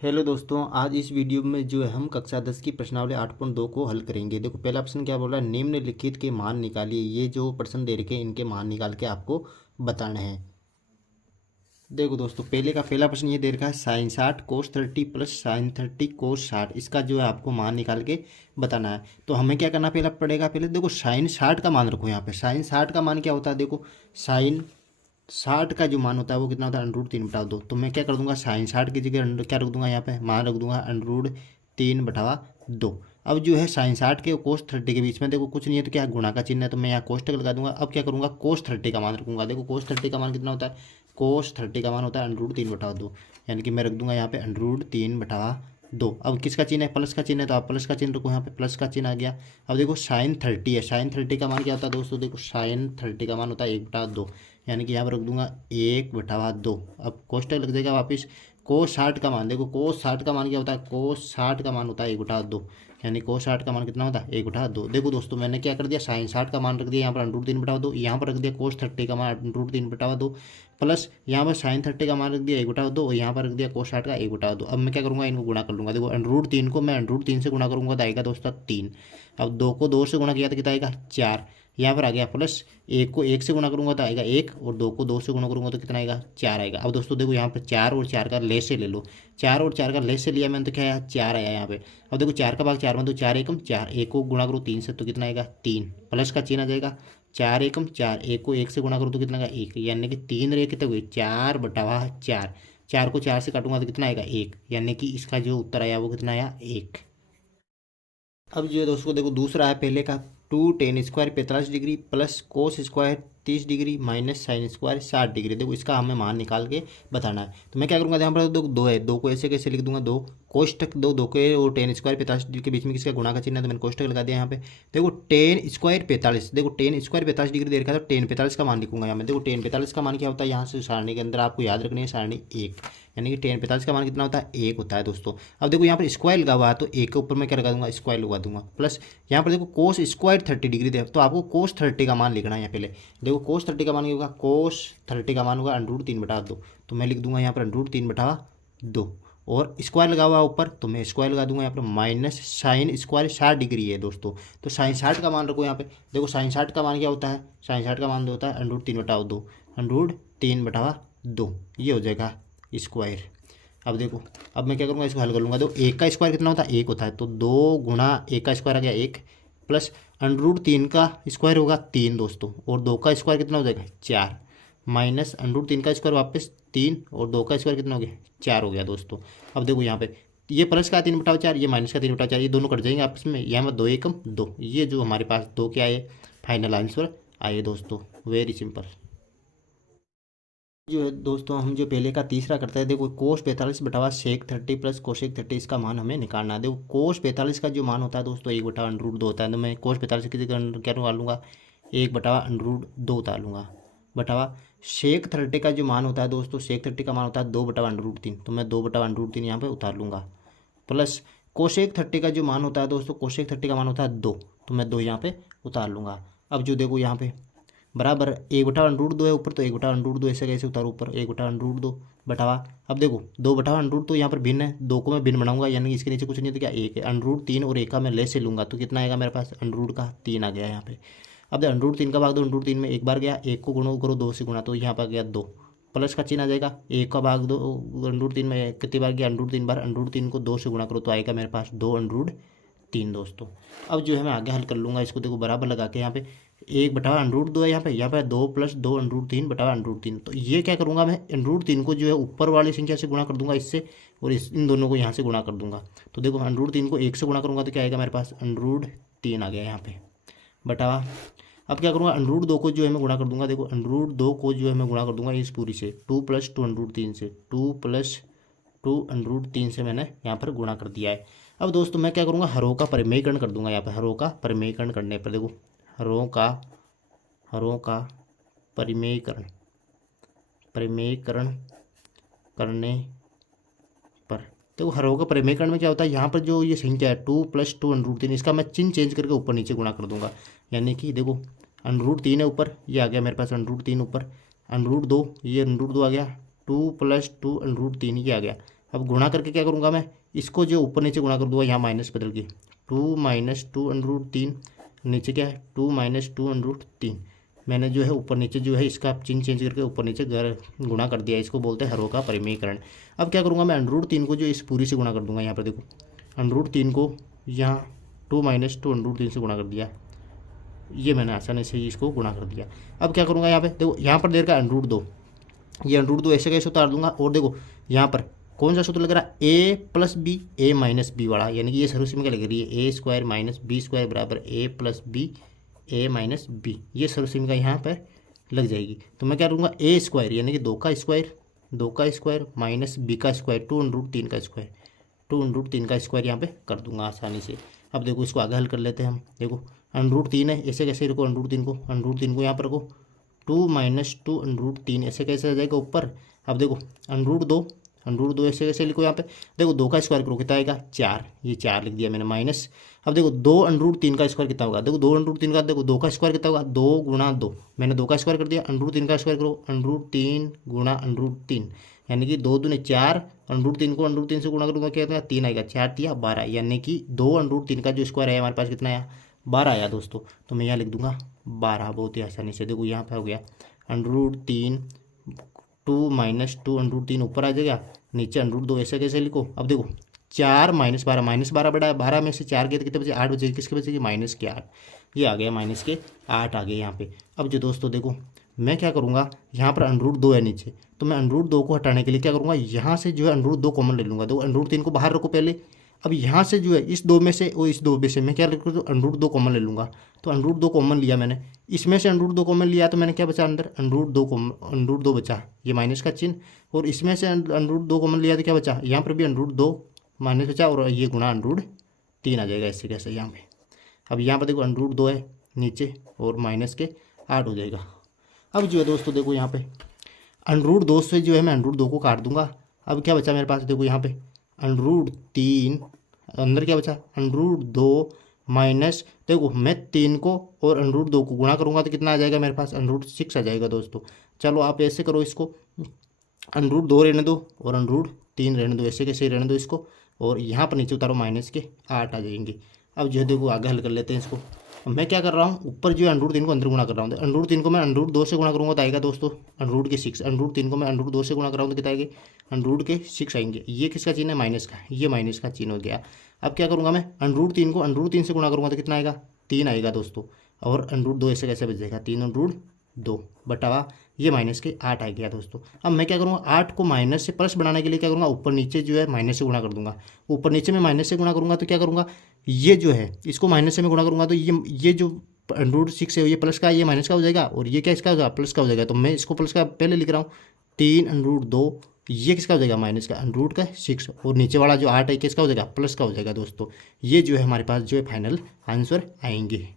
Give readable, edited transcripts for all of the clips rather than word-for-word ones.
Hello दोस्तों, आज इस वीडियो में जो है हम कक्षा 10 की प्रश्नावली 8.2 को हल करेंगे। देखो, पहला प्रश्न क्या बोल रहा है, निम्नलिखित के मान निकालिए। ये जो प्रश्न दे रखे हैं इनके मान निकाल के आपको बताना है। देखो दोस्तों, पहला प्रश्न ये दे रखा है साइन 60 कोस 30 प्लस साइन 30 कोस 60। इसका जो है आपको मान निकाल के बताना है। तो हमें क्या करना पड़ेगा, पहले देखो साइन 60 का मान रखो। यहाँ पे साइन 60 का मान क्या होता है, देखो साइन 60 का जो मान होता है वो कितना होता है, √3/2। तो मैं क्या कर दूंगा, साइन 60 की जगह क्या रख दूंगा, यहाँ पे मान रख दूंगा √3/2। अब जो है साइन 60 के कोस 30 के बीच में देखो कुछ नहीं है, तो क्या है, गुणा का चिन्ह है, तो मैं यहाँ कोष्टक लगा दूंगा। अब क्या करूंगा, कोस 30 का मान रखूंगा। देखो कोस 30 का मान कितना होता है, कोस 30 का मान होता है √3/2। यानी कि मैं रख दूंगा यहाँ पे √3/2। अब किसका चिन्ह है, प्लस का चिन्ह है, तो आप प्लस का चिन्ह रखो। यहाँ पे प्लस का चिन्ह आ गया। अब देखो साइन 30 है, साइन 30 का मान क्या होता है दोस्तों, देखो साइन 30 का मान होता है 1/2। यानी कि यहाँ पर रख दूंगा 1/2। अब कोष्टक लग जाएगा वापस। कोस 60 का मान, देखो कोस 60 का मान क्या होता है, कोस 60 का मान होता है 1/2। यानी कोस 60 का मान कितना होता है, 1/2। देखो दोस्तों, मैंने क्या कर दिया, साइन 60 का मान रख दिया यहाँ पर √3/2, यहाँ पर रख दिया कोस 30 का मान √3/2, प्लस यहाँ पर साइन 30 का मान रख दिया 1/2, और यहाँ पर रख दिया कोस 60 का 1/2। अब मैं क्या करूँगा, इनको गुणा कर लूँगा। देखो √3 को मैं √3 से गुणा करूँगा तो आएगा दोस्तों 3। अब 2 को 2 से गुणा किया तो कितना आएगा, 4। यहाँ पर आ गया प्लस, 1 को 1 से गुणा करूंगा तो आएगा 1, और 2 को 2 से गुणा करूंगा तो कितना आएगा, 4 आएगा। अब दोस्तों देखो यहाँ पर 4 और 4 का लेस से ले लो। 4 और 4 का लेस से लिया मैंने, तो क्या आया, 4 आया यहाँ पे। अब देखो 4 का भाग 4 में, तो 4 एकम 4, 1 को गुणा करो 3 से तो कितना आएगा, 3। प्लस का चिन्ह आ जाएगा, 4 एकम 4, 1 को 1 से गुणा करो तो कितना आएगा, 1। यानी कि 3 रे कितने हुए, 4/4। 4 को 4 से काटूंगा तो कितना आएगा, 1। यानी कि इसका जो उत्तर आया वो कितना आया, 1। अब जो है दोस्तों देखो, दूसरा है पहले का, 2 tan² 45 degree plus cos square 30 degree minus sine square 60 degree. देखो इसका हमें मान निकाल के बताना है। तो मैं क्या करूँगा, यहाँ पर दो है, दो को ऐसे कैसे लिख दूंगा, दो कोष्टक, दो के और tan² 45 डिग्री के बीच में किसका गुणा का चिन्ह है, तो मैंने कोष्टक लगा दिया यहाँ पे। देखो tan² 45, देखो tan² 45 डिग्री दे रखा है, तो tan 45 का मान लिखूंगा यहाँ में। देखो tan 45 का मान क्या होता है, यहाँ से सारणी के अंदर आपको याद रखनी है सारणी 1। यानी कि tan 45 का मान कितना होता है, 1 होता है दोस्तों। अब देखो यहाँ पर स्क्वायर लगा हुआ है, तो 1 के ऊपर मैं क्या लगा दूंगा, स्क्वायर लगा दूंगा। प्लस यहाँ पर देखो कोस स्क्वायर 30 डिग्री दे, तो आपको कोस 30 का मान लिखना है यहाँ पहले। देखो कोस 30 का मान क्या होगा, कोस 30 का मान होगा √3/2। तो मैं लिख दूंगा यहाँ पर √3/2, और स्क्वायर लगा हुआ है ऊपर, तो मैं स्क्वायर लगा दूंगा यहाँ पर, माइनस साइन स्क्वायर 60 डिग्री है दोस्तों। तो साइन 60 का मान रखो यहाँ पे। देखो साइन 60 का मान क्या होता है, साइन 60 का मान होता है √3/2, √3/2, ये हो जाएगा स्क्वायर। अब देखो, अब मैं क्या करूँगा, इसको हल कर लूँगा। तो 1 का स्क्वायर कितना होता है, 1 होता है, तो 2 गुणा 1 का स्क्वायर आ गया 1, प्लस √3 का स्क्वायर होगा 3 दोस्तों, और 2 का स्क्वायर कितना हो जाएगा, 4, माइनस √3 का स्क्वायर वापस 3, और 2 का स्क्वायर कितना हो गया, 4 हो गया दोस्तों। अब देखो यहाँ पे ये प्लस का 3/4, ये माइनस का 3/4, ये दोनों कट जाएंगे आपस में। यहाँ में 2 एकम 2, ये जो हमारे पास 2 क्या आए, फाइनल आंसर आए दोस्तों। Very simple. जो है दोस्तों, हम जो पहले का तीसरा करते हैं, देखो कोस 45/sec 30 प्लस कोसेक 30, इसका मान हमें निकालना है। देखो कोस 45 का जो मान होता है दोस्तों 1/√2 होता है। तो मैं कोस 45 की जगह क्या निकालूंगा, 1/√2 उतारूंगा, बटावा सेक 30 का जो मान होता है दोस्तों, सेक 30 का मान होता है 2/√3, तो मैं 2/√3 यहाँ पे उतार लूँगा। प्लस कोसेक 30 का जो मान होता है दोस्तों, कोसेक 30 का मान होता है 2, तो मैं 2 यहाँ पे उतार लूँगा। अब जो देखो यहाँ पे बराबर 1/√2 है ऊपर, तो 1/√2 ऐसे कैसे उतारो ऊपर, 1/√2 बटावा। अब देखो 2/√2 यहाँ पर भिन्न है, 2 को मैं भिन्न बनाऊंगा, यानी कि इसके नीचे कुछ नहीं है, तो क्या 1 है, √3 और 1 का मैं ले से लूँगा, तो कितना आएगा मेरे पास, √3 आ गया यहाँ पे। अब √3 का भाग दो, √3 में एक बार गया, 1 को गुणो करो 2 से गुणा, तो यहाँ पर गया 2, प्लस का चिन्ह आ जाएगा, 1 का भाग दो √3 में कितनी बार गया, √3 बार, √3 को 2 से गुणा करो तो आएगा मेरे पास 2√3 दोस्तों। अब जो है मैं आगे हल कर लूँगा इसको। देखो बराबर लगा के यहाँ पे 1/√2 है, यहाँ पे 2 + 2√3/√3। तो ये क्या करूँगा मैं, √3 को जो है ऊपर वाली संख्या से गुणा कर दूंगा इससे, और इन दोनों को यहाँ से गुणा कर दूंगा। तो देखो √3 को 1 से गुणा करूँगा तो क्या आएगा मेरे पास, √3 आ गया यहाँ पे, बटावा। अब क्या करूँगा, √2 को जो है मैं गुणा कर दूंगा। देखो √2 को जो है मैं गुणा कर दूंगा इस पूरी से, 2 + 2√3 से, 2 + 2√3 से मैंने यहाँ पर गुणा कर दिया है। अब दोस्तों मैं क्या करूँगा, हरों का परिमेयकरण कर दूंगा। यहाँ पर हरों का परिमेयकरण करने पर देखो, हरों का परिमेयकरण परिमेयकरण करने पर देखो, हरों का परिमेयकरण में क्या होता है, यहाँ पर जो ये संख्या है 2 + 2√3, इसका मैं चिन्ह चेंज करके ऊपर नीचे गुणा कर दूंगा। यानी कि देखो √3 है ऊपर, ये आ गया मेरे पास √3 ऊपर, √2 ये √2 आ गया, 2 + 2√3 ये आ गया, अब गुणा करके क्या करूँगा मैं, इसको जो ऊपर नीचे गुणा कर दूंगा, यहाँ माइनस बदल के 2 - 2 √3, नीचे क्या है 2 - 2 √3। मैंने जो है ऊपर नीचे जो है इसका चिन्ह चेंज करके ऊपर नीचे गुणा कर दिया, इसको बोलते हैं हरों का परिमेयकरण। अब क्या करूँगा मैं, √3 को जो इस पूरी से गुणा कर दूंगा। यहाँ पर देखो √3 को यहाँ 2 - 2 √3 से गुणा कर दिया, ये मैंने आसानी से इसको गुणा कर दिया। अब क्या करूँगा यहाँ पे देखो, यहाँ पर दे रखा है √2, ये √2 ऐसे कैसे उतार दूंगा। और देखो यहाँ पर कौन सा सूत्र लग रहा है, a+b a-b वाला, यानी कि ये सर्वसीमा क्या लग रही है, a² - b² बराबर a+b a-b, ये सर्वसीमा यहाँ पर लग जाएगी। तो मैं क्या करूँगा, a² यानी कि 2 का स्क्वायर माइनस b का स्क्वायर 2 √3 का स्क्वायर 2 √3 का स्क्वायर यहाँ पे कर दूंगा आसानी से। अब देखो इसको आगे हल कर लेते हैं हम। देखो √3 है, ऐसे कैसे रखो √3 को यहाँ पर रखो 2 - 2 √3, ऐसे कैसे आ जाएगा ऊपर। अब देखो √2 ऐसे कैसे लिखो यहाँ पे, देखो 2 का स्क्वायर करो कितना आएगा 4, ये 4 लिख दिया मैंने माइनस। अब देखो 2 √3 का स्क्वायर कितना होगा, देखो 2 √3 का, देखो 2 का स्क्वायर कितना होगा 2 × 2, मैंने 2 का स्क्वायर कर दिया। √3 का स्क्वायर करो √3 × √3, यानी कि 2 दूनी 4, √3 को √3 से गुणा करूँगा क्या होगा 3 आएगा, 4 × 12, यानी कि 2 √3 का जो स्क्वायर है हमारे पास कितना आया 12 आया दोस्तों। तो मैं यहाँ लिख दूंगा 12 बहुत ही आसानी से। देखो यहाँ पे हो गया √3 2 - 2 √3 ऊपर आ जाएगा, नीचे √2 ऐसे कैसे लिखो। अब देखो 4 - 12 -12 बड़ा है, 12 में से 4 गए तो कितने बचे 8 बचे, किसके बचेगी -8, ये आ गया -8 आ गए यहाँ पे। अब जो दोस्तों देखो मैं क्या करूँगा, यहाँ पर √2 है नीचे, तो मैं √2 को हटाने के लिए क्या करूँगा, यहाँ से जो है √2 कॉमन ले लूँगा। देखो √3 को बाहर रखो पहले। अब यहाँ से जो है इस 2 में से और इस 2 में से मैं क्या रखूँ, तो √2 कॉमन ले लूँगा। तो √2 कॉमन लिया मैंने, इसमें से √2 कॉमन लिया तो मैंने क्या बचा अंदर √2 बचा, ये माइनस का चिन्ह। और इसमें से √2 कॉमन लिया तो क्या बचा, यहाँ पर भी √2 माइनस बचा, और ये गुणा √3 आ जाएगा ऐसे कैसे यहाँ पे। अब यहाँ पर देखो √2 है नीचे और -8 हो जाएगा। अब जो है दोस्तों देखो यहाँ पे √2 से जो है मैं √2 को काट दूंगा। अब क्या बचा मेरे पास, देखो यहाँ पे √3 अंदर क्या बचा √2 माइनस, देखो मैं 3 को और √2 को गुणा करूँगा तो कितना आ जाएगा मेरे पास √6 आ जाएगा दोस्तों। चलो आप ऐसे करो, इसको √2 रहने दो और √3 रहने दो, ऐसे कैसे रहने दो इसको, और यहाँ पर नीचे उतारो -8 आ जाएंगे। अब जो है देखो आगे हल कर लेते हैं इसको। मैं क्या कर रहा हूँ, ऊपर जो है √3 को अंदर गुणा कर रहा हूँ, तो √3 को मैं √2 से गुणा करूँगा तो आएगा दोस्तों √6। √3 को मैं √2 से गुणा कर रहा हूँ तो कितना आएंगे √6 आएंगे। ये किसका चिन्ह है, माइनस का, ये माइनस का चिन्ह हो गया। अब क्या करूँगा मैं, √3 को √3 से गुणा करूँगा तो कितना आएगा 3 आएगा दोस्तों, और √2 ऐसे कैसे बच जाएगा 3 √2 बटा ये -8 आ गया दोस्तों। अब मैं क्या करूँगा, 8 को माइनस से प्लस बनाने के लिए क्या करूँगा, ऊपर नीचे जो है माइनस से गुणा कर दूंगा। ऊपर नीचे में माइनस से गुणा करूँगा तो क्या करूँगा, ये जो है इसको माइनस से मैं गुणा करूँगा तो ये जो √6 है ये प्लस का, ये माइनस का हो जाएगा, और ये क्या इसका हो जाएगा प्लस का हो जाएगा। तो मैं इसको प्लस का पहले लिख रहा हूँ 3 √2, ये किसका हो जाएगा माइनस का √6, और नीचे वाला जो 8 है किसका हो जाएगा प्लस का हो जाएगा दोस्तों। ये जो है हमारे पास जो है फाइनल आंसर आएंगे।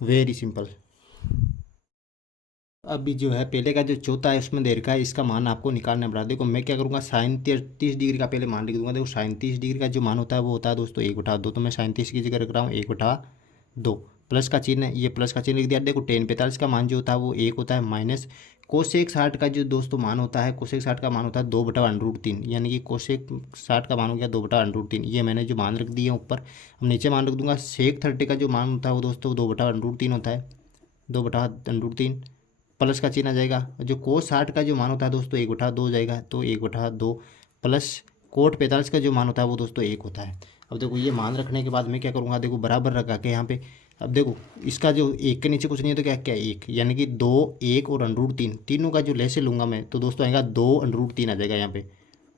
Very simple. अभी जो है पहले का जो चौथा है उसमें दे रखा है, इसका मान आपको निकालना पड़ा। देखो मैं क्या करूँगा, sin 30 डिग्री का पहले मान लिख दूंगा। देखो sin 30 डिग्री का जो मान होता है वो होता है दोस्तों 1/2। तो मैं sin 30 की जगह रख रहा हूँ 1/2, प्लस का चिन्ह है, ये प्लस का चिन्ह लिख दिया। देखो tan 45 का मान जो होता है वो 1 होता है, माइनस कोसेक 60 का जो दोस्तों मान होता है, कोसेक 60 का मान होता है 2/√3, यानी कि कोसेक 60 का मान हो गया 2/√3। ये मैंने जो मान रख दिए ऊपर। अब नीचे मान रख दूंगा sec 30 का जो मान होता है वो दोस्तों 2/√3 होता है, 2/√3 प्लस का चिन्ह आ जाएगा। जो कोस 60 का जो मान होता है दोस्तों 1/2 हो जाएगा, तो 1/2 प्लस कोट 45 का जो मान होता है वो दोस्तों 1 होता है। अब देखो ये मान रखने के बाद मैं क्या करूँगा, देखो बराबर रखा के यहाँ पे। अब देखो इसका जो 1 के नीचे कुछ नहीं है तो क्या क्या 1, यानी कि 2 1 और √3 तीनों का जो लेसे लूँगा मैं तो दोस्तों आएगा 2√3 आ जाएगा यहाँ पे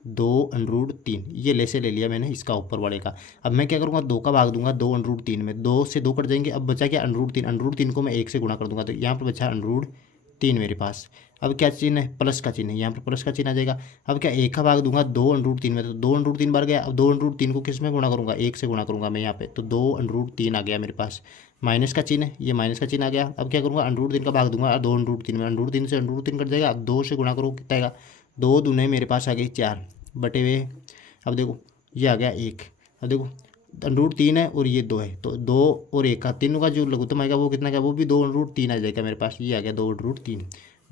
2√3। ये लेसे ले लिया मैंने इसका ऊपर वाले का। अब मैं क्या करूँगा 2 का भाग दूंगा 2√3 में, 2 से 2 कट जाएंगे। अब बचा क्या √3 को मैं 1 से गुणा कर दूंगा, तो यहाँ पर बचा √3 मेरे पास। अब क्या चिन्ह है, प्लस का चिन्ह है, यहाँ पर प्लस का चिन्ह आ जाएगा। अब क्या 1 का भाग दूंगा 2√3 में, तो 2√3 बार गया। अब 2√3 को किस में गुणा करूँगा, 1 से गुणा करूँगा मैं यहाँ पे, तो 2√3 आ गया मेरे पास। माइनस का चिन्ह है, ये माइनस का चिन्ह आ गया। अब क्या करूँगा √3 का भाग दूंगा 2√3 में, √3 से √3 कट जाएगा। अब 2 से गुणा करो कितना आएगा, 2 दूने मेरे पास आ गई 4 बटे हुए। अब देखो ये आ गया 1। अब देखो √3 है और ये 2 है, तो 2 और 1 का तीनों का जो लघुत्तम आएगा वो कितना का, वो भी 2√3 आ जाएगा मेरे पास। ये आ गया 2√3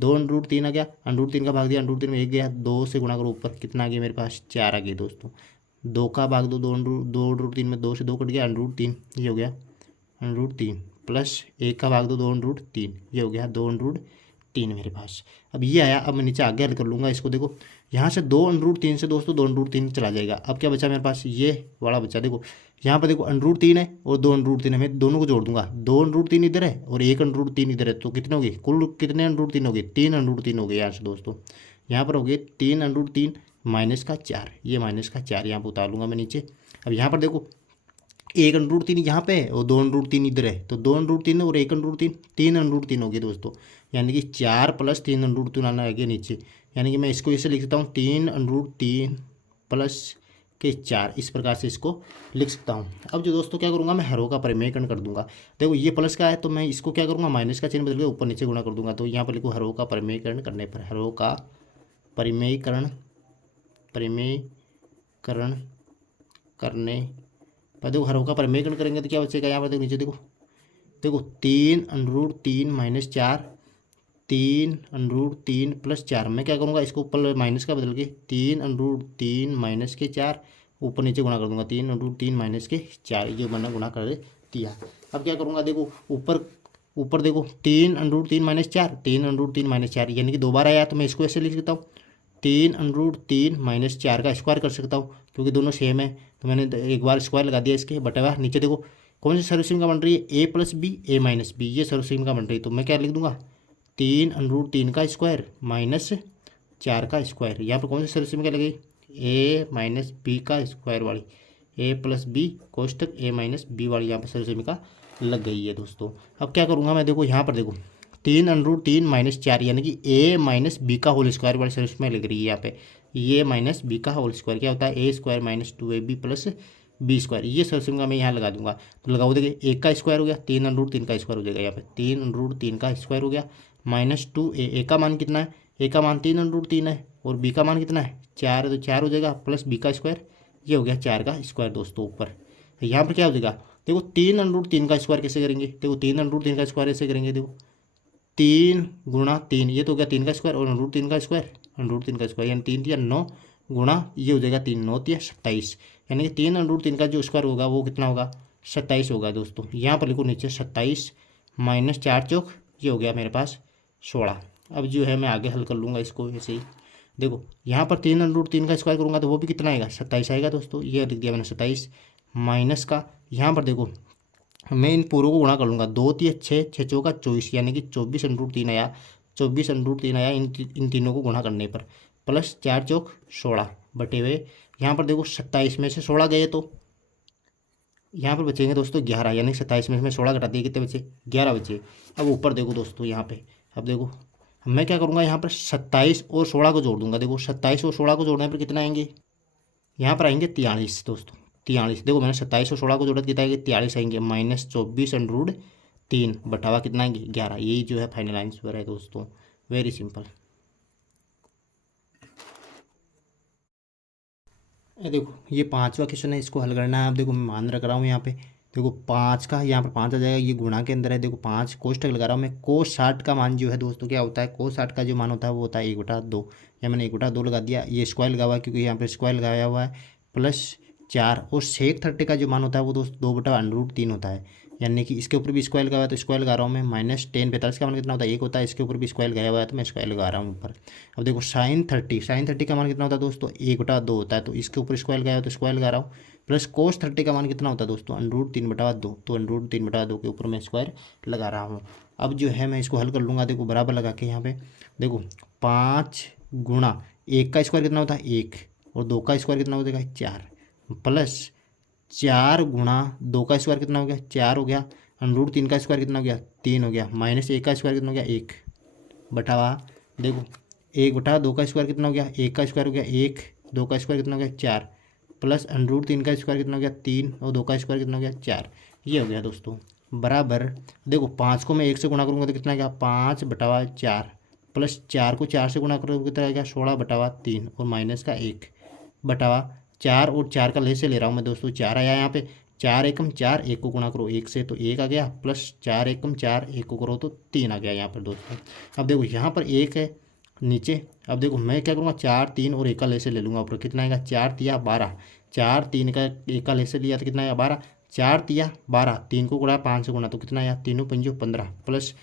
2√3 आ गया, √3 का भाग दिया, √3 में 1 गया, 2 से गुणा करो ऊपर, कितना आ गया मेरे पास 4 आ गया दोस्तों। 2 का भाग दो, 2√3 में 2 से 2 कट गया, √3 ये हो गया √3 प्लस 1 का भाग दो, 2√3 ये हो गया 2√3 मेरे पास। अब ये आया, अब मैं नीचे आगे हल कर लूँगा इसको। देखो यहाँ से 2√3 से दोस्तों 2√3 चला जाएगा। अब क्या बचा मेरे पास, ये वाला बचा। देखो यहाँ पर देखो √3 है और 2√3 है, मैं दोनों को जोड़ दूंगा। 2√3 इधर है और 1√3 इधर है, तो कितने हो गए कुल, कितने √3 हो गए, 3√3 हो गए यहाँ से दोस्तों। यहाँ पर हो गए 3√3 माइनस का 4, ये माइनस का 4 यहाँ पर उतार लूँगा मैं नीचे। अब यहाँ पर देखो 1√3 यहाँ पे है और 2√3 इधर है, तो 2√3 और 1√3 3√3 हो गए दोस्तों। यानी कि 4 प्लस 3√3 आना है नीचे। यानी कि मैं इसको इसे लिख सकता हूँ 3√3 प्लस के 4, इस प्रकार से इसको लिख सकता हूँ। अब जो दोस्तों क्या करूँगा, मैं हरों का परिमेयकरण कर दूंगा। देखो ये प्लस का है तो मैं इसको क्या करूँगा, माइनस का चिन्ह बदल के ऊपर नीचे गुणा कर दूंगा। तो यहाँ पर लिखूँ हरों का परिमेयकरण करने पर, हरों का परिमेयकरण करने पर देखो हरों का परिमेयकरण करेंगे तो क्या बचेगा, यहाँ पर देखो नीचे देखो 3√3 माइनस 4, 3√3 प्लस 4। मैं क्या करूँगा, इसको ऊपर माइनस का बदल के 3√3 माइनस के 4 ऊपर नीचे गुणा कर दूंगा, 3√3 माइनस के 4, ये मैंने गुणा कर दिया। अब क्या करूँगा, देखो ऊपर देखो 3√3 माइनस 4, 3√3 माइनस 4 यानी कि 2 बार आया, तो मैं इसको ऐसे लिख सकता हूँ 3√3 माइनस 4 का स्क्वायर कर सकता हूँ, क्योंकि दोनों सेम है। तो मैंने एक बार स्क्वायर लगा दिया इसके, बटा नीचे देखो कौन सी सर्वसीमा का बन रही है, a plus B a minus B, ये सर्वसीमा का बन रही है। तो मैं क्या लिख दूंगा 3√3 का स्क्वायर माइनस 4 का स्क्वायर। यहाँ पर कौन सी सर्वसीमा क्या लगी, a माइनस बी का स्क्वायर वाली, a प्लस बी कोष्टक a माइनस बी वाली यहाँ पर सर्वसीमा का लग गई है दोस्तों। अब क्या करूँगा मैं, देखो यहाँ पर देखो 3√3 माइनस 4 यानी कि a माइनस बी का होल स्क्वायर वाली सर्वसीमा लग रही है यहाँ पे, ये माइनस बी का होल स्क्वायर क्या होता है, a square minus 2ab plus B square, ये सर्वसीमा मैं यहाँ लगा दूंगा। तो लगाओ देखिए 1 का स्क्वायर हो गया, 3√3 का स्क्वायर हो जाएगा, यहाँ पे 3√3 का स्क्वायर हो गया माइनस 2a, a का मान कितना है, a का मान 3√3 है और b का मान कितना है 4, तो 4 हो जाएगा प्लस b का स्क्वायर, ये हो गया 4 का स्क्वायर दोस्तों ऊपर। यहाँ पर क्या हो जाएगा, देखो 3√3 का स्क्वायर कैसे करेंगे, देखो 3√3 का स्क्वायर ऐसे करेंगे, देखो 3 गुणा 3, ये तो हो गया 3 का स्क्वायर और √3 का स्क्वायर, √3 का स्क्वायर यानी 3 या 9 गुणा ये हो जाएगा 3 9 या 27, यानी कि 3√3 का जो स्क्वायर होगा वो कितना होगा 27 होगा दोस्तों। यहाँ पर लिखो नीचे 27 माइनस 4 चौक, ये हो गया मेरे पास 16। अब जो है मैं आगे हल कर लूँगा इसको ऐसे ही। देखो यहाँ पर 3√3 का स्क्वायर करूँगा तो वो भी कितना आएगा 27 आएगा दोस्तों, ये लिख दिया मैंने 27 माइनस का, यहाँ पर देखो मैं इन पूरों को गुणा कर लूँगा, 2 3 6 6 चौका 24 यानी कि 24√3 आया, 24√3 आया इन तीनों को गुणा करने पर, प्लस 4 चौक 16 बटे हुए, यहाँ पर देखो 27 में से 16 गए तो यहाँ पर बचेंगे दोस्तों 11, यानी 27 में से मैं 16 घटा दिए, कितने बचे 11 बचे। अब ऊपर देखो दोस्तों यहाँ पे, अब देखो मैं क्या करूँगा, यहाँ पर 27 और 16 को जोड़ दूंगा। देखो 27 और 16 को जोड़ने पर कितना आएंगे, यहाँ पर आएंगे 43 दोस्तों, 43। देखो मैंने 27 और 16 को जोड़ा, कितना आएंगे 43 आएंगे, माइनस 24√3 बटावा कितना आएंगे 11, यही जो है फाइनल आंसर है दोस्तों, वेरी सिंपल। देखो ये 5वां क्वेश्चन है, इसको हल करना है। अब देखो मैं मान रख रहा हूँ यहाँ पे, देखो 5 का यहाँ पर 5 आ जाएगा, ये गुणा के अंदर है। देखो 5 कोष्टक लगा रहा हूँ मैं, कोस 60 का मान जो है दोस्तों क्या होता है, कोस 60 का जो मान होता है वो होता है 1/2, या मैंने 1/2 लगा दिया, ये स्क्वायर लगा हुआ है क्योंकि यहाँ पर स्क्वायर लगाया हुआ है, प्लस 4 और सेक 30 का जो मान होता है वो दोस्तों 2/√3 होता है, यानी कि इसके ऊपर भी स्क्वायर लगा हुआ है तो स्क्वायर लगा रहा हूँ मैं, माइनस 10 45 का मान कितना होता है 1 होता है, इसके ऊपर भी स्क्वायर लगाया हुआ है तो मैं स्क्वायर लगा रहा हूँ ऊपर। अब देखो साइन 30 का मान कितना होता है दोस्तों 1/2 होता है, तो इसके ऊपर स्क्वायर लगाया हुआ तो स्क्वायर लगा रहा हूँ, प्लस कोस 30 का मान कितना होता है दोस्तों √3/2, तो √3/2 के ऊपर मैं स्क्वायर लगा रहा हूँ। अब जो है मैं इसको हल कर लूँगा, देखो बराबर लगा के यहाँ पे देखो 5 गुणा 1 का स्क्वायर कितना होता है 1 और 2 का स्क्वायर कितना हो जाएगा 4, प्लस 4 गुणा 2 का स्क्वायर कितना हो गया 4 हो गया, √3 का स्क्वायर कितना हो गया 3 हो गया, माइनस 1 का स्क्वायर कितना हो गया 1 बटावा, देखो 1/2 का स्क्वायर कितना हो गया 1 का स्क्वायर हो गया 1, 2 का स्क्वायर कितना हो गया 4, प्लस √3 का स्क्वायर कितना हो गया 3 और 2 का स्क्वायर कितना हो गया 4, ये हो गया दोस्तों बराबर। देखो 5 को मैं 1 से गुणा करूँगा तो कितना आ गया 5/4, प्लस 4 को 4 से गुणा करोगे कितना आ गया 16/3 और माइनस का 1 बटावा 4 और 4 का ले से ले रहा हूँ मैं दोस्तों 4 आया यहाँ पे, 4 एकम 4, एक को गुणा करो 1 से तो 1 आ गया, प्लस 4 एकम 4, एक को करो तो 3 आ गया यहाँ पर दोस्तों। अब देखो यहाँ पर 1 है नीचे। अब देखो मैं क्या करूँगा, 4 3 और 1 का लेसे ले लूँगा ऊपर, कितना आएगा 4 तिया 12, 4 3 का 1 का लेसे लिया तो कितना आया 12, 4 तिया 12, 3 को गुणा 5 से गुणा तो कितना आया 3 पंजो 15, प्लस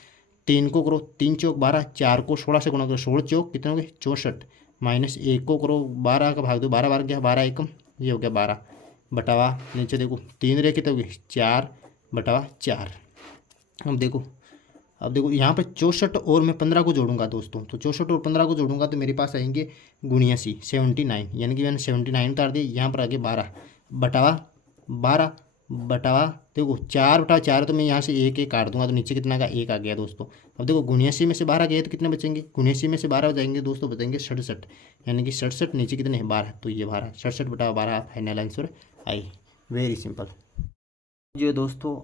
3 को करो 3 चौक 12, 4 को 16 से गुणा करो 16 चौक कितने हो गए 64, माइनस 1 को करो 12 का भाग दो 12 बार गया 12 एकम, ये हो गया 12 बटावा नीचे देखो 3 रे कितने हो गए 4 बटावा 4। अब देखो यहाँ पर 64 और मैं 15 को जोड़ूंगा दोस्तों, तो 64 और 15 को जोड़ूंगा तो मेरे पास आएंगे 79, यानी कि मैंने 79 उतार दिया। यहाँ पर आगे 12 बटावा देखो 4 बटा 4, तो मैं यहाँ से 1 1 काट दूंगा तो नीचे कितना का 1 आ गया दोस्तों। अब देखो 79 में से 12 गए तो कितने बचेंगे, 79 में से 12 हो जाएंगे दोस्तों, बचेंगे 67, यानी कि 67 नीचे कितने हैं 12, तो ये 12 67 बटा 12 final answer I. Very simple. जो दोस्तों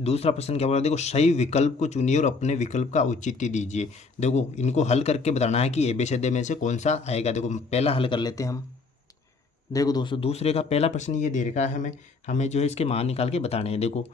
दूसरा प्रश्न क्या बोला, देखो सही विकल्प को चुनिए और अपने विकल्प का औचित्य दीजिए। देखो इनको हल करके बताना है कि ABCD में से कौन सा आएगा। देखो पहला हल कर लेते हैं हम। देखो दोस्तों दूसरे का पहला प्रश्न ये दे रखा है, हमें जो है इसके मान निकाल के बताने हैं। देखो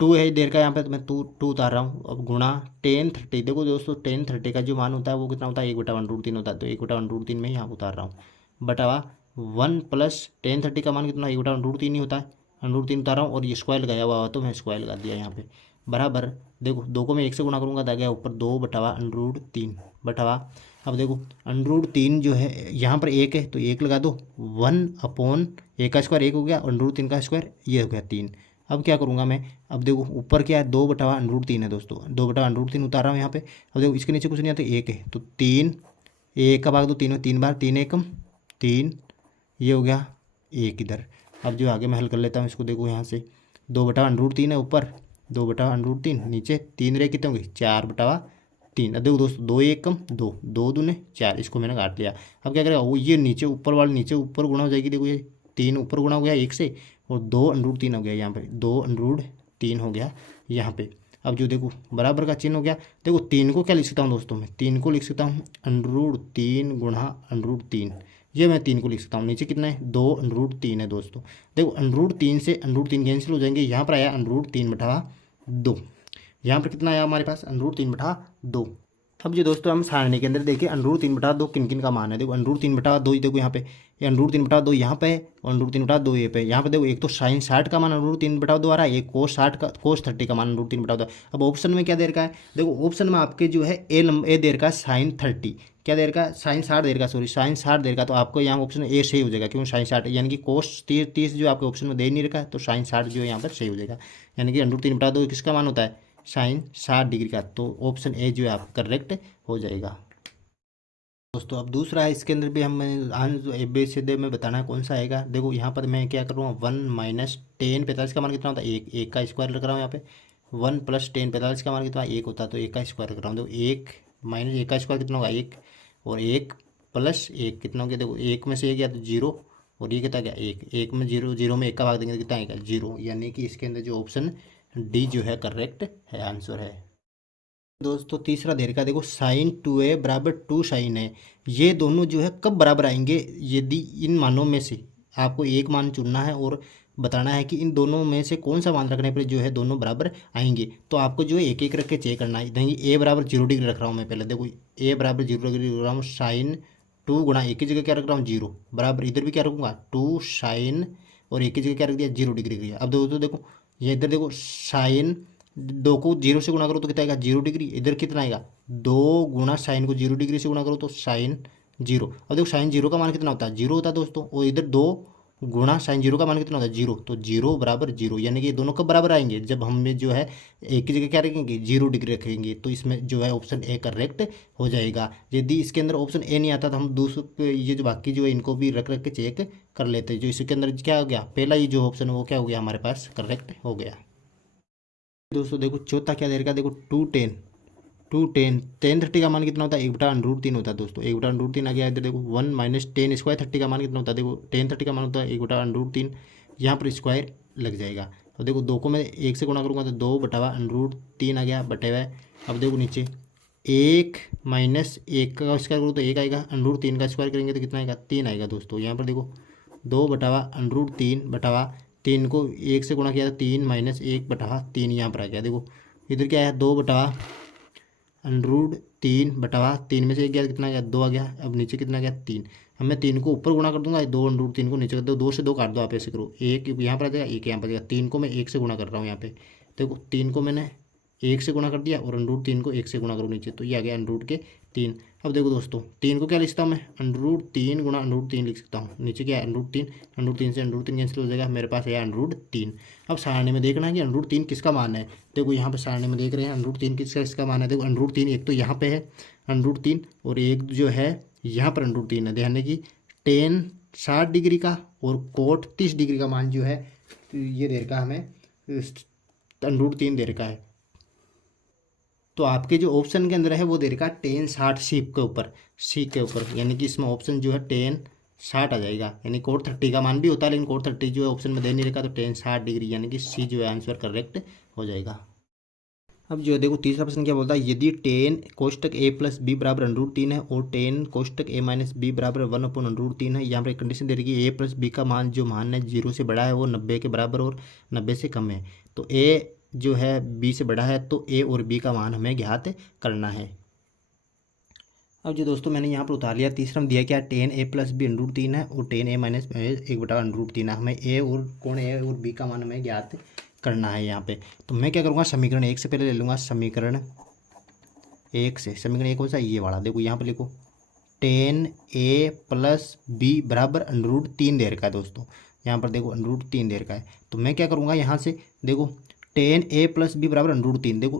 2 है दे रखा है यहाँ पे, तो मैं 2 उतार रहा हूँ। अब गुणा 10 30, देखो दोस्तों 10 30 का जो मान होता है वो कितना होता है 1/√3 होता है, तो 1/√3 में यहाँ उतार रहा हूँ। बटावा 1 प्लस 10 30 का मान कितना 1/√3 ही होता है, √3 उतार रहा हूँ और ये स्क्वायर लगाया हुआ तो मैं स्क्वायर लगा दिया यहाँ पे बराबर। देखो 2 को मैं 1 से गुणा करूँगा तो आ गया ऊपर 2 बटावा √3 बटावा। अब देखो √3 जो है यहाँ पर 1 है तो 1 लगा दो, 1/1 का स्क्वायर 1 हो गया, √3 का स्क्वायर ये हो गया 3। अब क्या करूँगा मैं, अब देखो ऊपर क्या है 2 बटावा √3 है दोस्तों, 2 बटावा √3 उतार रहा हूँ यहाँ पे। अब देखो इसके नीचे कुछ नहीं आता 1 है तो 3, 1 का भाग दो 3 में 3 बार, 3 एकम 3, ये हो गया 1 इधर। अब जो आगे मैं हल कर लेता हूँ इसको, देखो यहाँ से 2 बटावा √3 है ऊपर, 2 बटावा √3 नीचे 3 रे कितने होंगे 4 बटावा 3। अब देखो दोस्तों 2 एकम 2, 2 दूने 4, इसको मैंने काट लिया। अब क्या करेगा वो ये नीचे ऊपर वाले नीचे ऊपर गुणा हो जाएगी। देखो ये 3 ऊपर गुणा हो गया 1 से और 2 √3 हो गया यहाँ पे, 2 √3 हो गया यहाँ पे। अब जो देखो बराबर का चिन्ह हो गया। देखो 3 को क्या लिख सकता हूँ दोस्तों, मैं 3 को लिख सकता हूँ √3 गुणा √3, ये मैं 3 को लिख सकता हूँ। नीचे कितना है 2 √3 है दोस्तों। देखो √3 से √3 कैंसिल हो जाएंगे, यहाँ पर आया √3 बटा 2, यहाँ पर कितना आया हमारे पास √3 बटा 2। अब जो दोस्तों हम सारणी के अंदर देखिए √3 बटा 2 किन किन का मान है। देखो √3 बटा 2 देखो यहाँ पे, ये √3 बटा 2 यहाँ पे है और √3 बटा 2 ये पे। यहाँ पे देखो एक तो sin 60 का मान √3 बटा 2 आ रहा है, एक cos 30 का मान √3 बटा 2। अब ऑप्शन में क्या दे रखा है, देखो ऑप्शन में आपके जो है ए दे रखा है sin 30, क्या दे रखा है sin 60 दे रखा, सॉरी sin 60 दे रखा, तो आपको यहाँ ऑप्शन ए सही हो जाएगा क्योंकि sin 60 यानी कि cos 30 जो आपके ऑप्शन में दे नहीं रखा है, तो sin 60 जो है यहाँ पर सही हो जाएगा। यानी कि √3 बटा 2 किसका मान होता है sin 60 डिग्री का, तो ऑप्शन ए जो है आप करेक्ट हो जाएगा दोस्तों। अब दूसरा है, इसके अंदर भी हम ABCD में बताना है कौन सा आएगा। देखो यहाँ पर मैं क्या कर रहा हूँ 1 - 10 45 का मान कितना होता है 1, 1 का स्क्वायर लग रहा हूँ यहाँ पे। 1 + 10 45 का मान कितना 1 होता है, तो 1 का स्क्वायर कर रहा हूँ। देखो 1 - 1 का स्क्वायर कितना होगा 1, और 1 + 1 कितना हो गया, देखो 1 में से 1 गया तो 0 और ये कितना गया 1, 1 में 0, 0 में 1 का भाग देंगे तो कितना आएगा 0, यानी कि इसके अंदर जो ऑप्शन डी जो है करेक्ट है, आंसर है दोस्तों। तीसरा दे रखा देखो sin 2a बराबर 2 sin है, ये दोनों जो है कब बराबर आएंगे। यदि इन मानों में से आपको एक मान चुनना है और बताना है कि इन दोनों में से कौन सा मान रखने पर जो है दोनों बराबर आएंगे, तो आपको जो है एक एक रख के चेक करना है। देखिए a बराबर 0 डिग्री रख रहा हूँ मैं पहले, देखो a बराबर 0 डिग्री रख रहा हूँ, sin 2 गुणा एक की जगह क्या रख रहा हूँ 0 बराबर, इधर भी क्या रखूँगा 2 sin और एक की जगह क्या रख दिया 0 डिग्री रख दिया। अब देखो ये इधर देखो sin 2 को 0 से गुणा करो तो कितना आएगा 0 डिग्री, इधर कितना आएगा 2 गुणा साइन को 0 डिग्री से गुणा करो तो sin 0। अब देखो sin 0 का मान कितना होता है 0 होता है दोस्तों, और इधर 2 गुणा sin 0 का मान कितना होता है 0, तो 0 बराबर 0, यानी कि ये दोनों कब बराबर आएंगे जब हम जो है एक की जगह क्या रखेंगे 0 डिग्री रखेंगे, तो इसमें जो है ऑप्शन ए करेक्ट हो जाएगा। यदि इसके अंदर ऑप्शन ए नहीं आता तो हम दूसरे ये जो बाकी जो है इनको भी रख के चेक कर लेते हैं। जो इसके अंदर क्या हो गया पहला ही जो ऑप्शन है वो क्या हो गया हमारे पास करेक्ट हो गया दोस्तों। देखो चौथा क्या दे रखा है, देखो 10 30 का मान कितना होता है 1/√3 होता है दोस्तों, 1/√3 आ गया इधर। देखो 1 - 10 स्क्वायर 30 का मान कितना होता है, देखो 10 30 का मान होता है 1/√3, यहाँ पर स्क्वायर लग जाएगा। और देखो 2 को मैं 1 से गुणा करूँगा तो 2/√3 आ गया बटे हुआ। अब देखो नीचे 1 - 1 का स्क्वायर करो तो 1 आएगा, √3 का स्क्वायर करेंगे तो कितना आएगा 3 आएगा दोस्तों। यहाँ पर देखो 2/√3 बटावा 3 को 1 से गुणा किया तो 3 माइनस 1/3 यहाँ पर आ गया। देखो इधर क्या है 2/√3/3 में से 1 गया कितना गया 2 आ गया। अब नीचे कितना गया 3। अब मैं 3 को ऊपर गुणा कर दूंगा, 2√3 को नीचे कर दो, 2 से 2 काट दो, आप ऐसे करो, 1 यहाँ पर आ जाएगा, 1 यहाँ पर आ जाएगा। 3 को मैं 1 से गुणा कर रहा हूँ यहाँ पे, देखो 3 को मैंने 1 से गुणा कर दिया और √3 को 1 से गुणा करो नीचे, तो ये आ गया √3। अब देखो दोस्तों 3 को क्या लिख सकता हूँ मैं, √3 गुणा √3 लिख सकता हूँ। नीचे क्या है √3, √3 से √3 कैंसिल हो जाएगा, मेरे पास है √3। अब सारणी में देखना है कि √3 किसका मान है। देखो यहाँ पे सारणी में देख रहे हैं √3 किसका मान है। देखो √3 एक तो यहाँ पे है √3 और एक जो है यहाँ पर √3 है। ध्यान दें कि टेन 60 डिग्री का और कोट 30 डिग्री का मान जो है ये दे रखा हमें √3 दे रखा है। तो आपके जो ऑप्शन के अंदर है वो दे रखा है टेन 60 सीक के ऊपर, यानी कि इसमें ऑप्शन जो है टेन 60 आ जाएगा। यानी कोट 30 का मान भी होता है, लेकिन कोट 30 जो है ऑप्शन में दे नहीं रखा, तो टेन 60 डिग्री यानी कि सी जो है आंसर करेक्ट हो जाएगा। अब जो है देखो तीसरा प्रश्न क्या बोलता है, यदि टेन कोष्टक a प्लस बी बराबर √3 है और टेन कोष्टक a माइनस बी बराबर 1/√3 है। यहाँ पर एक कंडीशन दे रही है a प्लस बी का मान जो मान है 0 से बड़ा है वो 90 के बराबर और 90 से कम है। तो a जो है b से बड़ा है, तो a और b का मान हमें ज्ञात करना है। अब जो दोस्तों मैंने यहाँ पर उतार लिया, तीसरा में दिया क्या टेन a प्लस बी √3 है और टेन a माइनस 1/√3 है। हमें a और कौन a और b का मान हमें ज्ञात करना है यहाँ पे। तो मैं क्या करूँगा, समीकरण 1 से पहले ले लूँगा, समीकरण 1 से। समीकरण 1 कौन सा, ये वाला। देखो यहाँ पे लिखो टेन a प्लस बी बराबर √3 दे रखा है दोस्तों। यहाँ पर देखो √3 दे रखा है, तो मैं क्या करूँगा यहाँ से, देखो टेन a प्लस बी बराबर √3। देखो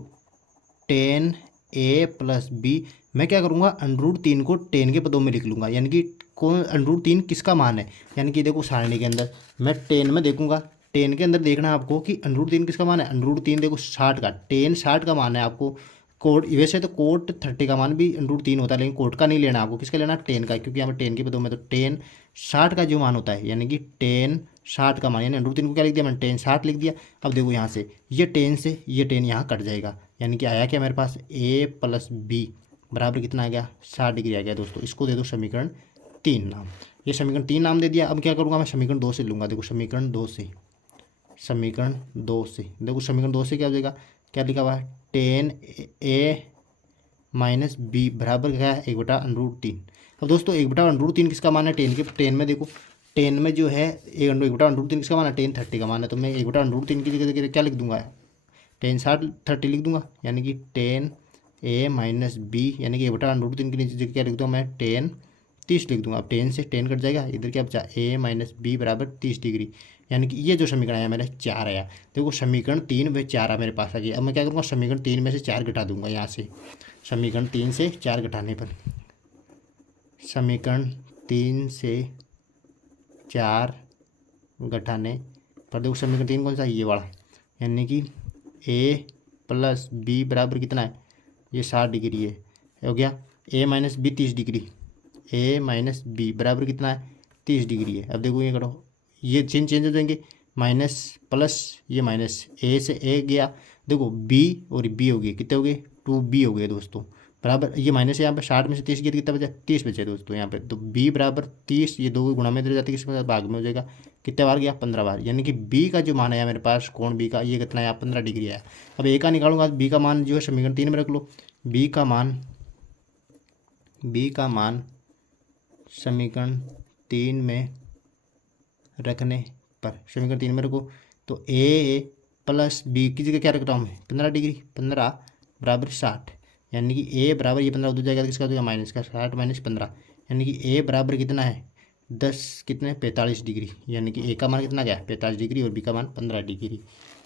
टेन a प्लस बी, मैं क्या करूँगा √3 को टेन के पदों में लिख लूँगा, यानी कि कौन √3 किसका मान है। यानी कि देखो सारणी के अंदर मैं टेन में देखूँगा, टेन के अंदर देखना है आपको कि √3 किसका मान है। √3 देखो 60 का, टेन 60 का मान है आपको। कोट वैसे तो कोट 30 का मान भी √3 होता है, लेकिन कोट का नहीं लेना आपको, किसका लेना टेन का, क्योंकि यहाँ पर टेन के पदों में तो टेन 60 का जो मान होता है, यानी कि टेन 60 का मान, यानी √3 को क्या लिख दिया मैंने, टेन 60 लिख दिया। अब देखो यहाँ से ये टेन से ये टेन यहाँ कट जाएगा, यानी कि आया क्या मेरे पास a प्लस बी बराबर कितना आ गया 60 डिग्री आ गया दोस्तों। इसको दे दो समीकरण 3 नाम। ये समीकरण 3 नाम दे दिया। अब क्या करूँगा मैं, समीकरण 2 से लूँगा। देखो समीकरण 2 से देखो समीकरण 2 से क्या हो जाएगा, क्या लिखा हुआ है, टेन a माइनस बी बराबर क्या है 1/√3। अब दोस्तों 1/√3 किसका मान है, टेन में देखो टेन में जो है 1/√3 किसका मान है, टेन 30 का मान है। तो मैं 1/√3 की जगह क्या लिख दूंगा, टेन 30 लिख दूंगा, यानी कि टेन a माइनस बी, यानी कि 1/√3 की नीचे जगह क्या लिख दूंगा मैं, टेन 30 लिख दूंगा। अब टेन से टेन कट जाएगा, इधर क्या बचा a माइनस बी बराबर 30 डिग्री, यानी कि ये जो समीकरण आया मेरा 4 आया। देखो समीकरण 3 में 4 मेरे पास आ गया। अब मैं क्या करूँगा, समीकरण 3 में से 4 घटा दूंगा यहाँ से। समीकरण 3 से 4 घटाने पर, समीकरण 3 से 4 घटाने पर देखो समीकरण 3 कौन सा, ये वाला, यानी कि a प्लस बी बराबर कितना है, ये 60 डिग्री है, हो गया। a minus B 30 degree, a minus B बराबर कितना है 30 डिग्री है। अब देखो ये करो, ये चिन्ह चेंज हो जाएंगे, माइनस प्लस ये माइनस, a से a गया, देखो b और b हो गए, कितने हो गए 2b हो गए दोस्तों, बराबर ये माइनस यहाँ पे 60 में से 30 गया, कितना बचा 30 बचे दोस्तों यहाँ पे। तो b बराबर 30, ये दो गुणा में इधर जाती है, किसके भाग में हो जाएगा, कितने बार गया 15 बार, यानी कि b का जो मान आया मेरे पास कोण b का, ये कितना आया 15 डिग्री आया। अब a का निकालूंगा, b का मान जो है समीकरण 3 में रख लो, b का मान समीकरण 3 में रखने पर, समीकरण 3 में रखो, तो a प्लस बी की जगह क्या रख रहा हूँ मैं 15 डिग्री, 15 बराबर 60, यानी कि a बराबर ये 15 उधर जाएगा, किसका हो जाएगा माइनस का, 60 माइनस 15, यानी कि a बराबर कितना है 10 कितने 45 डिग्री, यानी कि a का मान कितना गया 45 डिग्री और b का मान 15 डिग्री।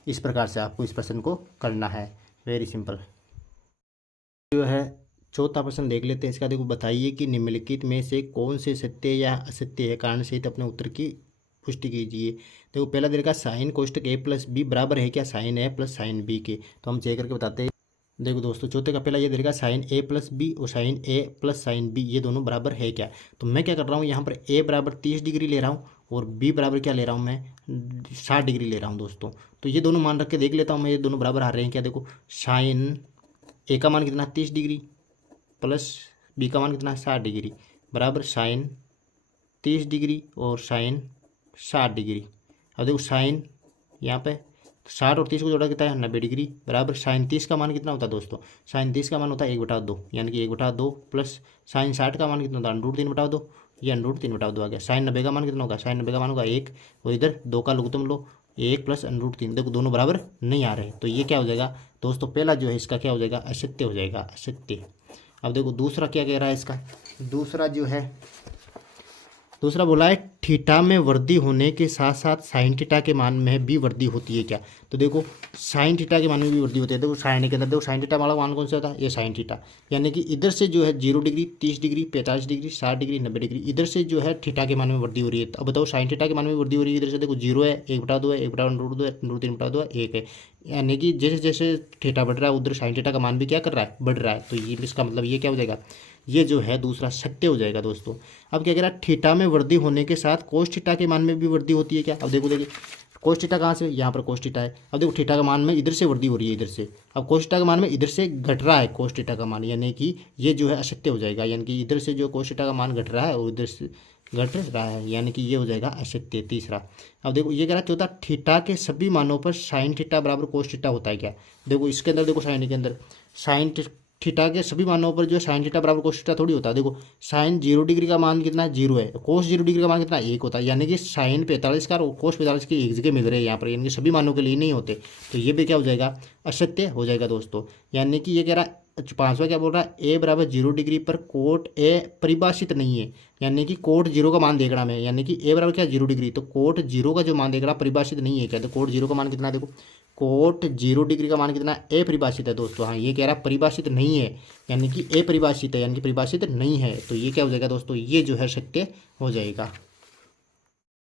इस प्रकार से आपको इस प्रश्न को करना है, वेरी सिंपल। जो है चौथा प्रश्न देख लेते हैं इसका। देखो बताइए कि निम्नलिखित में से कौन से सत्य या असत्य है, कारण सहित अपने उत्तर की पुष्टि कीजिए। देखो पहला दे रखा साइन कोष्टक a प्लस बी बराबर है क्या sine a plus sine B के, तो हम चेक करके बताते हैं। देखो दोस्तों चौथे का पहला ये दे रखा साइन a प्लस बी और sine a plus sine B, ये दोनों बराबर है क्या। तो मैं क्या कर रहा हूँ यहाँ पर a बराबर 30 डिग्री ले रहा हूँ और b बराबर क्या ले रहा हूँ मैं 60 डिग्री ले रहा हूँ दोस्तों। तो ये दोनों मान रख के देख लेता हूँ मैं, ये दोनों बराबर आ रहे हैं क्या। देखो साइन a का मान कितना 30 डिग्री प्लस b का मान कितना 60 डिग्री बराबर साइन 30 डिग्री और साइन 60 डिग्री। अब देखो साइन यहाँ पे 60 और 30 को जोड़ा कितना है 90 डिग्री बराबर साइन 30 का मान कितना होता है दोस्तों, साइन 30 का मान होता है 1/2, यानी कि 1/2 प्लस साइन 60 का मान कितना होता है √3/2, ये √3/2 आ गया। साइन 90 का मान कितना होगा, साइन 90 का मान होगा 1, और इधर 2 का लघुत्तम लो 1 प्लस √3, देखो दोनों बराबर नहीं आ रहे, तो ये क्या हो जाएगा दोस्तों, पहला जो है इसका क्या हो जाएगा, असत्य हो जाएगा, असत्य। अब देखो दूसरा क्या कह रहा है इसका, दूसरा जो है दूसरा बोला है थीटा में वृद्धि होने के साथ साथ साइन थीटा के मान में भी वृद्धि होती है क्या। तो देखो साइन थीटा के मान में भी वृद्धि होती है, देखो साइन के अंदर देखो साइन थीटा वाला मान कौन सा था, ये साइन थीटा, यानी कि इधर से जो है 0 degree 30 degree 45 degree 60 degree 90 degree इधर से जो है थीटा के मान में वृद्धि हो रही है। अब बताओ साइन थीटा के मान में वृद्धि हो रही है, इधर से देखो 0 है 1/2 है 1/√2 है √3/2 है 1 है, यानी कि जैसे जैसे थीटा बढ़ रहा है उधर साइन थीटा का मान भी क्या कर रहा है, बढ़ रहा है। तो ये इसका मतलब ये क्या हो जाएगा, ये जो है दूसरा सत्य हो जाएगा दोस्तों। अब क्या कह रहा है, थीटा में वृद्धि होने के साथ कोस थीटा के मान में भी वृद्धि होती है क्या। अब देखो देखिए कोस थीटा कहाँ से, यहाँ पर कोस थीटा है, अब देखो थीटा का मान में इधर से वृद्धि हो रही है इधर से, अब कोस थीटा का मान में इधर से घट रहा है कोस थीटा का मान, यानी कि ये जो है असत्य हो जाएगा, यानी कि इधर से जो कोस थीटा का मान घट रहा है वो इधर से घट रहा है, यानी कि ये हो जाएगा असत्य तीसरा। अब देखो ये कह रहा है चौथा, थीटा के सभी मानों पर साइन थीटा बराबर कोस थीटा होता है क्या। देखो इसके अंदर देखो साइन के अंदर साइन थीटा के सभी मानों पर जो साइन थीटा बराबर कोस थीटा थोड़ी होता है। देखो साइन 0 डिग्री का मान कितना है 0 है, कोस 0 डिग्री का मान कितना 1 होता है, यानी कि साइन 45 का और कोस 45 के एक जगह मिल रहे हैं यहाँ पर, यानी कि सभी मानों के लिए नहीं होते, तो ये भी क्या हो जाएगा असत्य हो जाएगा दोस्तों। यानी कि ये कह रहा है पांचवा क्या बोल रहा है, ए बराबर 0 डिग्री पर कोट ए परिभाषित नहीं है, यानी कि कोट 0 का मान देखना है, यानी कि ए बराबर क्या 0 डिग्री, तो कोट 0 का जो मान देख रहा परिभाषित नहीं है क्या। तो कोट 0 का मान कितना है, देखो कोट 0 डिग्री का मान कितना ए परिभाषित है दोस्तों, हाँ ये कह रहा है परिभाषित नहीं है, यानी कि ए परिभाषित है, यानी कि परिभाषित नहीं है, तो ये क्या हो जाएगा दोस्तों, ये जो है सत्य हो जाएगा।